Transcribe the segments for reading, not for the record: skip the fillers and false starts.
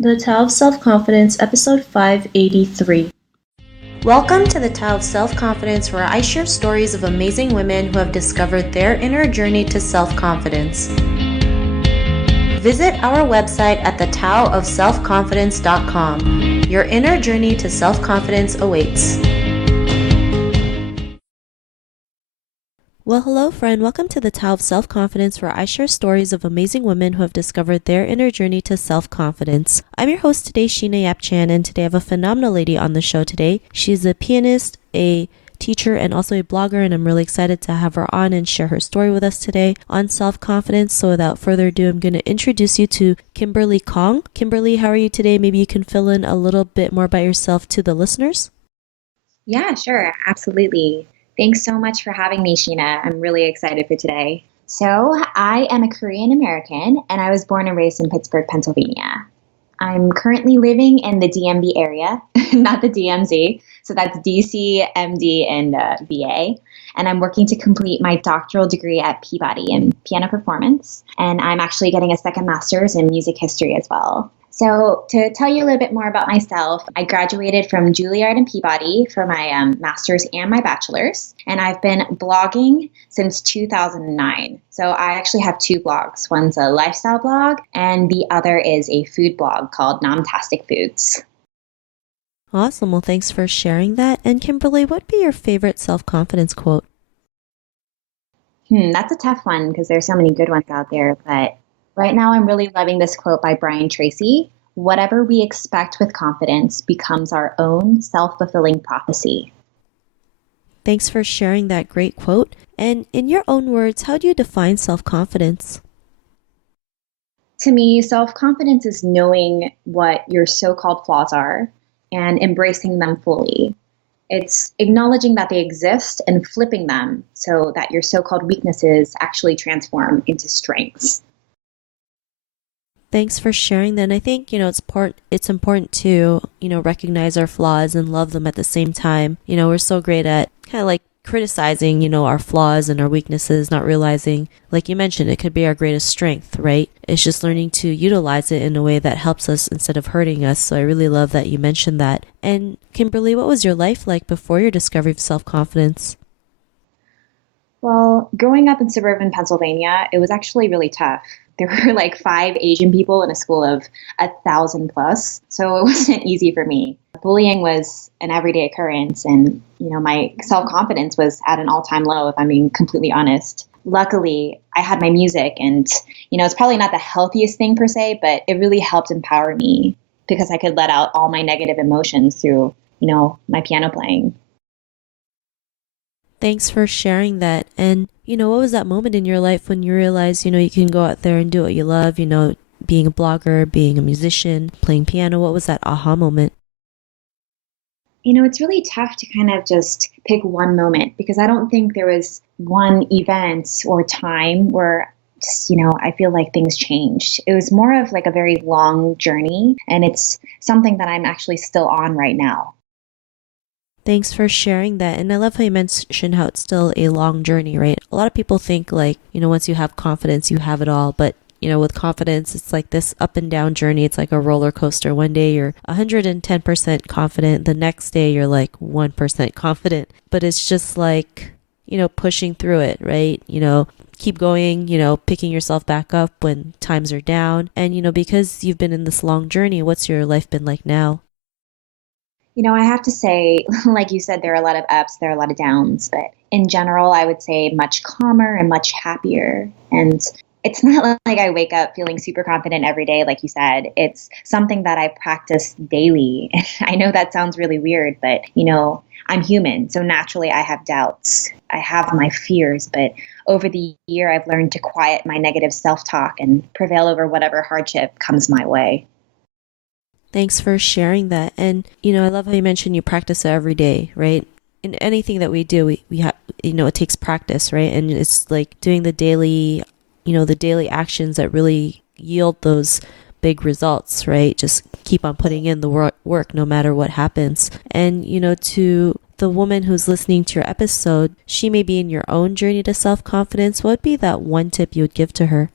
The Tao of Self-Confidence, episode 583. Welcome to the Tao of Self-Confidence, where I share stories of amazing women who have discovered their inner journey to self-confidence. Visit our website at thetaoofselfconfidence.com. Your inner journey to self-confidence awaits. Well, hello, friend. Welcome to the Tao of Self-Confidence, where I share stories of amazing women who have discovered their inner journey to self-confidence. I'm your host today, Sheena Yap-Chan, and today I have a phenomenal lady on the show today. She's a pianist, a teacher, and also a blogger, and I'm really excited to have her on and share her story with us today on self-confidence. So without further ado, I'm going to introduce you to Kimberly Kong. Kimberly, how are you today? Maybe you can fill in a little bit more about yourself to the listeners. Yeah, sure. Absolutely. Thanks so much for having me, Sheena. I'm really excited for today. So, I am a Korean American and I was born and raised in Pittsburgh, Pennsylvania. I'm currently living in the DMV area, not the DMZ. So that's DC, MD, and VA. And I'm working to complete my doctoral degree at Peabody in piano performance. And I'm actually getting a second master's in music history as well. So to tell you a little bit more about myself, I graduated from Juilliard and Peabody for my master's and my bachelor's, and I've been blogging since 2009. So I actually have two blogs. One's a lifestyle blog, and the other is a food blog called Nomtastic Foods. Awesome. Well, thanks for sharing that. And Kimberly, what would be your favorite self-confidence quote? That's a tough one because there's so many good ones out there, but right now, I'm really loving this quote by Brian Tracy. Whatever we expect with confidence becomes our own self-fulfilling prophecy. Thanks for sharing that great quote. And in your own words, how do you define self-confidence? To me, self-confidence is knowing what your so-called flaws are and embracing them fully. It's acknowledging that they exist and flipping them so that your so-called weaknesses actually transform into strengths. Thanks for sharing that. And I think, it's important to, recognize our flaws and love them at the same time. We're so great at kind of like criticizing, our flaws and our weaknesses, not realizing, like you mentioned, it could be our greatest strength, right? It's just learning to utilize it in a way that helps us instead of hurting us. So I really love that you mentioned that. And Kimberly, what was your life like before your discovery of self-confidence? Well, growing up in suburban Pennsylvania, it was actually really tough. There were like 5 Asian people in a school of 1,000 plus, so it wasn't easy for me. Bullying was an everyday occurrence, and my self-confidence was at an all-time low, if I'm being completely honest. Luckily, I had my music, and it's probably not the healthiest thing per se, but it really helped empower me because I could let out all my negative emotions through, my piano playing. Thanks for sharing that. And, what was that moment in your life when you realized, you can go out there and do what you love, being a blogger, being a musician, playing piano? What was that aha moment? It's really tough to kind of just pick one moment because I don't think there was one event or time where just, I feel like things changed. It was more of like a very long journey, and it's something that I'm actually still on right now. Thanks for sharing that. And I love how you mentioned how it's still a long journey, right? A lot of people think like, once you have confidence, you have it all. But, with confidence, it's like this up and down journey. It's like a roller coaster. One day you're 110% confident. The next day you're like 1% confident. But it's just like, pushing through it, right? Keep going, picking yourself back up when times are down. And, because you've been in this long journey, what's your life been like now? I have to say, like you said, there are a lot of ups, there are a lot of downs, but in general, I would say much calmer and much happier. And it's not like I wake up feeling super confident every day, like you said. It's something that I practice daily. I know that sounds really weird, but, I'm human. So naturally, I have doubts. I have my fears, but over the year, I've learned to quiet my negative self-talk and prevail over whatever hardship comes my way. Thanks for sharing that. And, I love how you mentioned you practice it every day, right? In anything that we do, we have, it takes practice, right? And it's like doing the daily actions that really yield those big results, right? Just keep on putting in the work no matter what happens. And, to the woman who's listening to your episode, she may be in your own journey to self-confidence. What would be that one tip you would give to her?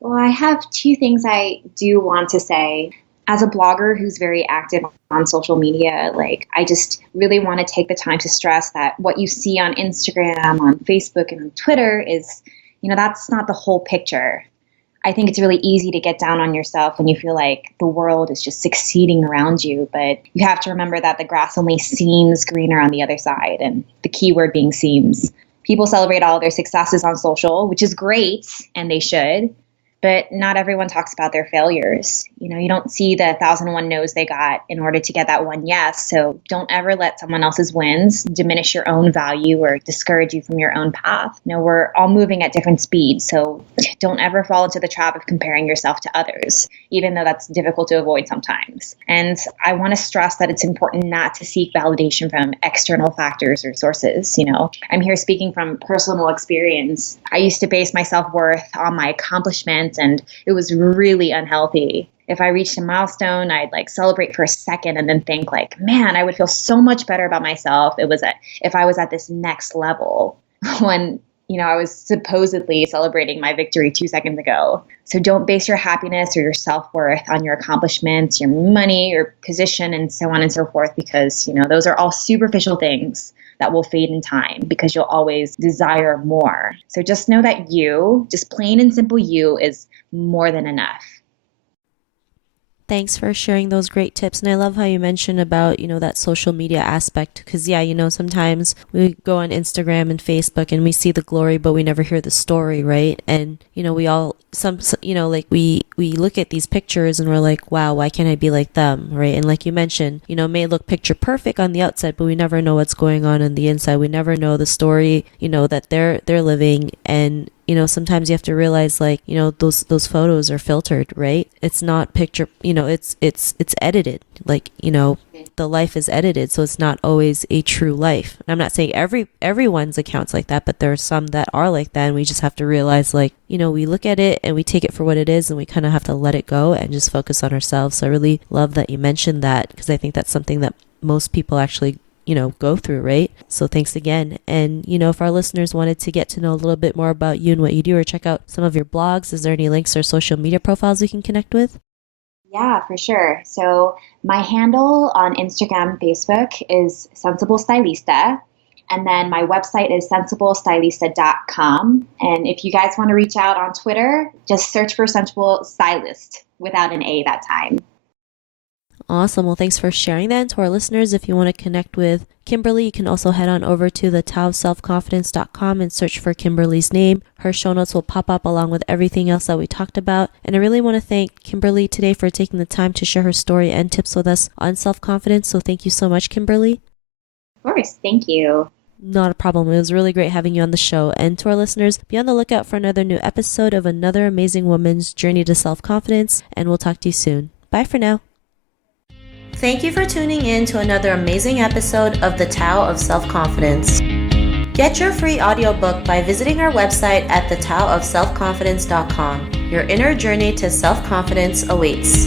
Well, I have two things I do want to say. As a blogger who's very active on social media, like I just really want to take the time to stress that what you see on Instagram, on Facebook, and on Twitter is, that's not the whole picture. I think it's really easy to get down on yourself when you feel like the world is just succeeding around you, but you have to remember that the grass only seems greener on the other side, and the key word being seems. People celebrate all of their successes on social, which is great, and they should, but not everyone talks about their failures. You don't see the 1,001 no's they got in order to get that one yes. So don't ever let someone else's wins diminish your own value or discourage you from your own path. We're all moving at different speeds. So don't ever fall into the trap of comparing yourself to others, even though that's difficult to avoid sometimes. And I want to stress that it's important not to seek validation from external factors or sources. I'm here speaking from personal experience. I used to base my self-worth on my accomplishments, and it was really unhealthy. If I reached a milestone, I'd celebrate for a second and then think man, I would feel so much better about myself if I was at this next level when I was supposedly celebrating my victory 2 seconds ago. So don't base your happiness or your self-worth on your accomplishments, your money, your position, and so on and so forth, because those are all superficial things that will fade in time because you'll always desire more. So just know that just plain and simple you, is more than enough. Thanks for sharing those great tips. And I love how you mentioned about, that social media aspect. Because, sometimes we go on Instagram and Facebook and we see the glory, but we never hear the story, right? And, we all, we look at these pictures and we're like, wow, why can't I be like them, right? And like you mentioned, it may look picture perfect on the outside, but we never know what's going on the inside. We never know the story, that they're living. And sometimes you have to realize those photos are filtered, right? It's not picture, it's edited. The life is edited, so it's not always a true life. And I'm not saying everyone's account's like that, but there are some that are like that, and we just have to realize we look at it and we take it for what it is, and we kind of have to let it go and just focus on ourselves. So I really love that you mentioned that, because I think that's something that most people actually go through, right? So thanks again. And, if our listeners wanted to get to know a little bit more about you and what you do, or check out some of your blogs, is there any links or social media profiles we can connect with? Yeah, for sure. So my handle on Instagram and Facebook is Sensible Stylista. And then my website is sensiblestylista.com. And if you guys want to reach out on Twitter, just search for Sensible Stylist without an A that time. Awesome. Well, thanks for sharing that. And to our listeners, if you want to connect with Kimberly, you can also head on over to the taoofselfconfidence.com and search for Kimberly's name. Her show notes will pop up along with everything else that we talked about. And I really want to thank Kimberly today for taking the time to share her story and tips with us on self-confidence. So thank you so much, Kimberly. Of course. Thank you. Not a problem. It was really great having you on the show. And to our listeners, be on the lookout for another new episode of another amazing woman's journey to self-confidence. And we'll talk to you soon. Bye for now. Thank you for tuning in to another amazing episode of The Tao of Self-Confidence. Get your free audiobook by visiting our website at thetaoofselfconfidence.com. Your inner journey to self-confidence awaits.